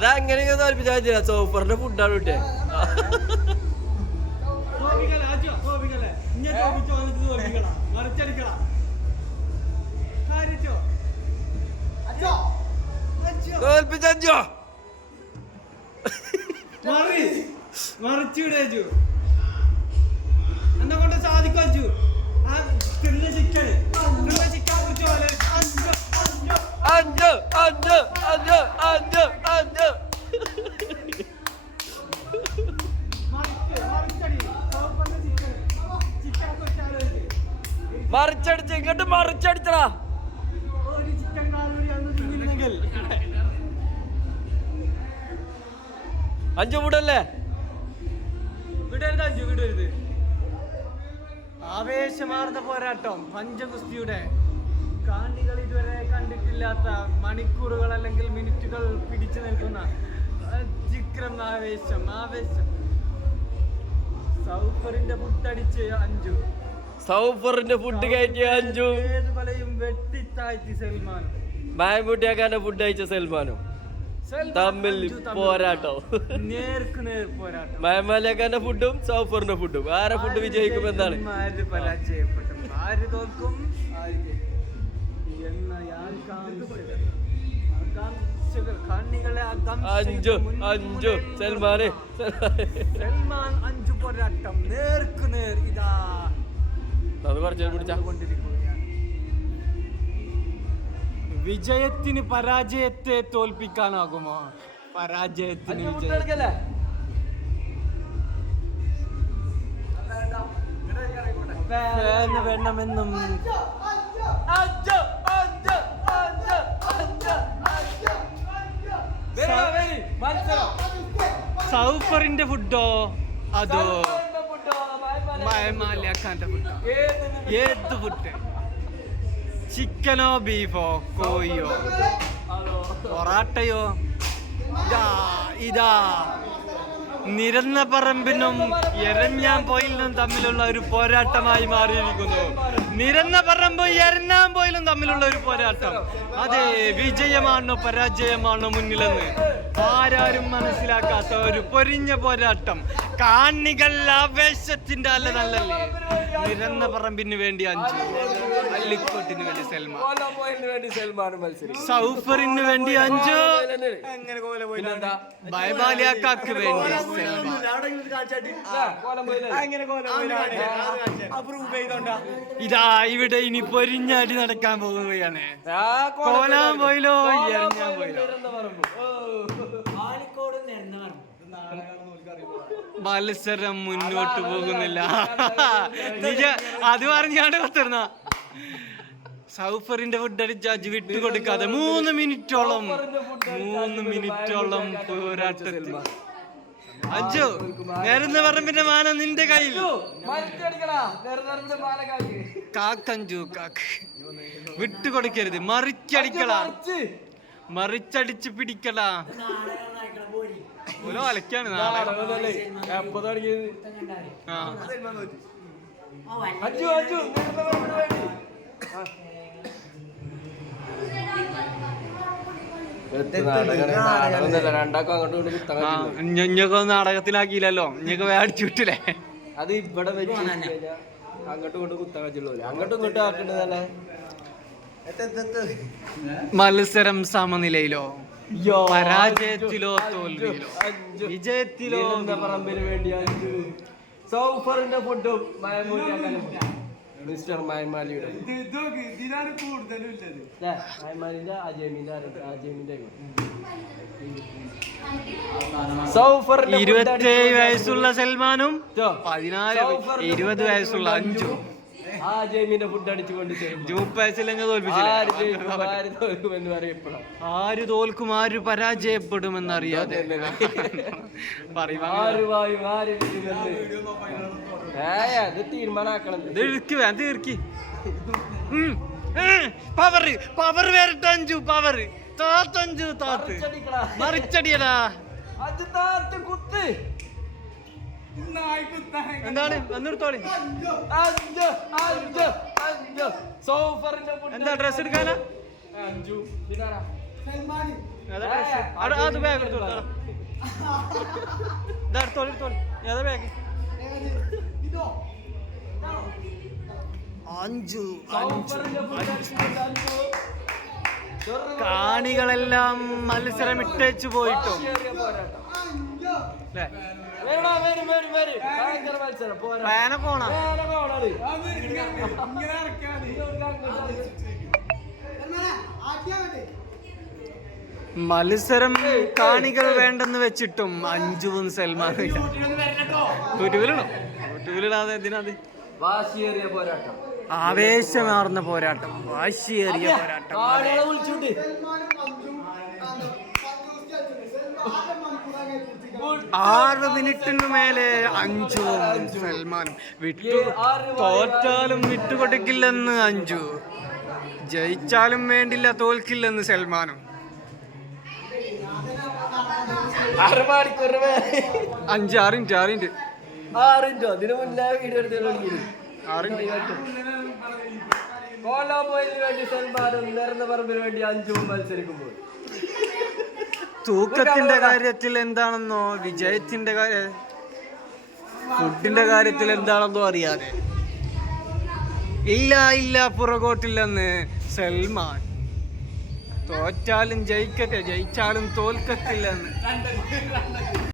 അതങ്ങനെയൊക്കെ തോൽപ്പിച്ചാ സോഫറിന്റെ ഫുഡാണ് വിട്ടേ. തോൽപ്പിച്ചോ മറിച്ചു എന്നെ കൊണ്ട് സാധിക്കു. അഞ്ച് അഞ്ച് അഞ്ച് അഞ്ച് അഞ്ച് മറിച്ചടിച്ച് ഇങ്ങോട്ട് മറിച്ചടിച്ചടാ. അഞ്ചു വിടല്ലേ? വിടരുത് അഞ്ചു, വിടരുത്. ആവേശമാർന്ന പോരാട്ടം പഞ്ചഗുസ്തിയുടെ കാണികൾ ഇതുവരെ കണ്ടിട്ടില്ലാത്ത മണിക്കൂറുകൾ അല്ലെങ്കിൽ മിനിറ്റുകൾ പിടിച്ചു നിൽക്കുന്ന ജിക്രം ആവേശം. സൗഫറിന്റെ ഫുഡടിച്ച് അഞ്ചു. സൗഫറിന്റെ ഫുഡ് കയറ്റിയ അഞ്ചു. ഏത് കൊലയും വെട്ടിത്താഴ്ത്തി സൽമാനും. മായമ്പൂട്ടിയാക്കാന്റെ ഫുഡ് അയച്ച സൽമാനും തമ്മിൽ പോരാട്ടം. നേർക്ക് നേർ പോരാട്ടം. മായമാലിയാക്കാന്റെ ഫുഡും സൗഫറിന്റെ ഫുഡും ആരെ ഫുഡ് വിജയിക്കുമെന്നാണ്. ആര് പരാജയപ്പെട്ടു, ആര് തോൽക്കും എന്ന അഞ്ചു അഞ്ചു സൽമാൻ അഞ്ചു പോരാട്ടം നേർക്ക് നേർ. ഇതാ വിജയത്തിന് പരാജയത്തെ തോൽപ്പിക്കാനാകുമോ? പരാജയത്തിന് വേണമെന്നും സൗഫറിന്റെ ഫുഡോ അതോ മായമാലിയാക്കാന്റെ ഫുഡോ? ഏത് ഫുഡ്? ചിക്കനോ ബീഫോ കോഴിയോ പൊറാട്ടയോ? ഇതാ നിരന്ന പറമ്പിനും എരഞ്ഞാമ്പോയിലും തമ്മിലുള്ള ഒരു പോരാട്ടമായി മാറിയിരിക്കുന്നു. നിരന്ന പറമ്പും എരഞ്ഞാമ്പോയിലും തമ്മിലുള്ള ഒരു പോരാട്ടം. അതെ, വിജയമാണോ പരാജയമാണോ മുന്നിലെന്ന് ആരും മനസ്സിലാക്കാത്ത ഒരു പൊരിഞ്ഞ പോരാട്ടം. കാണികൾ ആവേശത്തിന്റെ നല്ലല്ലേ. നിരന്ന പറമ്പിന് വേണ്ടി അഞ്ചു, അല്ലിക്കോട്ടിന് വേണ്ടി സൽമാൻ, സൗഫറിന് വേണ്ടി അഞ്ചു, ബൈബാലിയാക്കാക്ക് വേണ്ടി ഇതാ ഇവിടെ ഇനി പൊരിഞ്ഞാടി നടക്കാൻ പോകുകയാണ്. കോലാൻ പോയിലോ എറിഞ്ഞാൻ പോയിലോ. മത്സരം മുന്നോട്ട് പോകുന്നില്ല. അത് പറഞ്ഞാണ്ട് കൊത്തിരുന്ന സൗഫറിന്റെ ഫുഡ് അടിച്ചാജ് വിട്ടുകൊടുക്കാതെ 3 മിനിറ്റോളം പോരാട്ടത്തിൽ അഞ്ചു നേരുന്ന പറമ്പിന്റെ മാന നിന്റെ കയ്യിൽ. കാക്കഞ്ചു കാക്ക് വിട്ടുകൊടുക്കരുത്. മറിച്ചടിച്ച് പിടിക്കടാ. ഓരോ അലക്കാണ് ഞങ്ങൾക്കൊന്നും നാടകത്തിലാക്കിയില്ലല്ലോ. ഞങ്ങൾക്ക് മേടിച്ചു വിട്ടില്ലേ? അത് ഇവിടെ വെച്ച് അങ്ങോട്ടും ഇങ്ങോട്ടും കുത്താൻ പറ്റുള്ളൂ. അങ്ങോട്ടും ഇങ്ങോട്ടും ആക്കേണ്ടതല്ലേ. മത്സരം സമനിലയിലോ പരാജയത്തിലോ തോൽവിയിലോ വിജയത്തിലോ പറമ്പിന് വേണ്ടി സൗഫറിന്റെ ഫുഡും മിസ്റ്റർ മായമാലിയുടെ മായമാലിന്റെ അജയമിന്റെ 27 വയസ്സുള്ള സൽമാനും 20 വയസ്സുള്ള അഞ്ചു ജെമിന്റെ ഫുഡ് അടിച്ചുകൊണ്ട് ആര് തോൽക്കും ആര് പരാജയപ്പെടുമെന്നറിയാതെ തീരുമാനാക്കണം. പവർ വരട്ടെ അഞ്ചു. പവർ താത്തഞ്ചു താത്ത് മറിച്ചടിയടാ. എന്താണ് വന്നിടത്തോളി? എന്താ ഡ്രസ് എടുക്കാനാ? അത് ബാഗ് എടുത്തോളൂ. എടുത്തോളൂ. ഏതാ ബാഗ്? അഞ്ചു. കാണികളെല്ലാം മത്സരം ഇട്ടേച്ചു പോയിട്ടോ. മത്സരം കാണികൾ വേണ്ടെന്ന് വെച്ചിട്ടും അഞ്ജുവും സൽമാനും യൂട്യൂബിലിടണം. യൂട്യൂബിലിടാതെ എന്തിനാത്? വാശിയേറിയ പോരാട്ടം, ആവേശമാർന്ന പോരാട്ടം, വാശിയേറിയ പോരാട്ടം. 6 മിനിറ്റിനു മേലെ അഞ്ജുവും സൽമാനും തോറ്റാലും വിട്ടുകൊടുക്കില്ലെന്ന് അഞ്ജു, ജയിച്ചാലും വേണ്ടില്ല തോൽക്കില്ലെന്ന് സൽമാനും. 6 മണിക്കൂർ 6 മിനിറ്റ് അതിനു മുന്നേ വീഡിയോ എടുത്ത് കോലാമ്പോയിന് വേണ്ടി സൽമാനും നിരന്ന പറമ്പിന് വേണ്ടി അഞ്ജുവും മത്സരിക്കുമ്പോൾ തൂക്കത്തിന്റെ കാര്യത്തിൽ എന്താണെന്നോ വിജയത്തിന്റെ ഫുഡിന്റെ കാര്യത്തിൽ എന്താണെന്നോ അറിയാതെ ഇല്ല പുറകോട്ടില്ലെന്ന് സൽമാൻ. തോറ്റാലും ജയിക്കട്ടെ, ജയിച്ചാലും തോൽക്കത്തില്ലെന്ന്.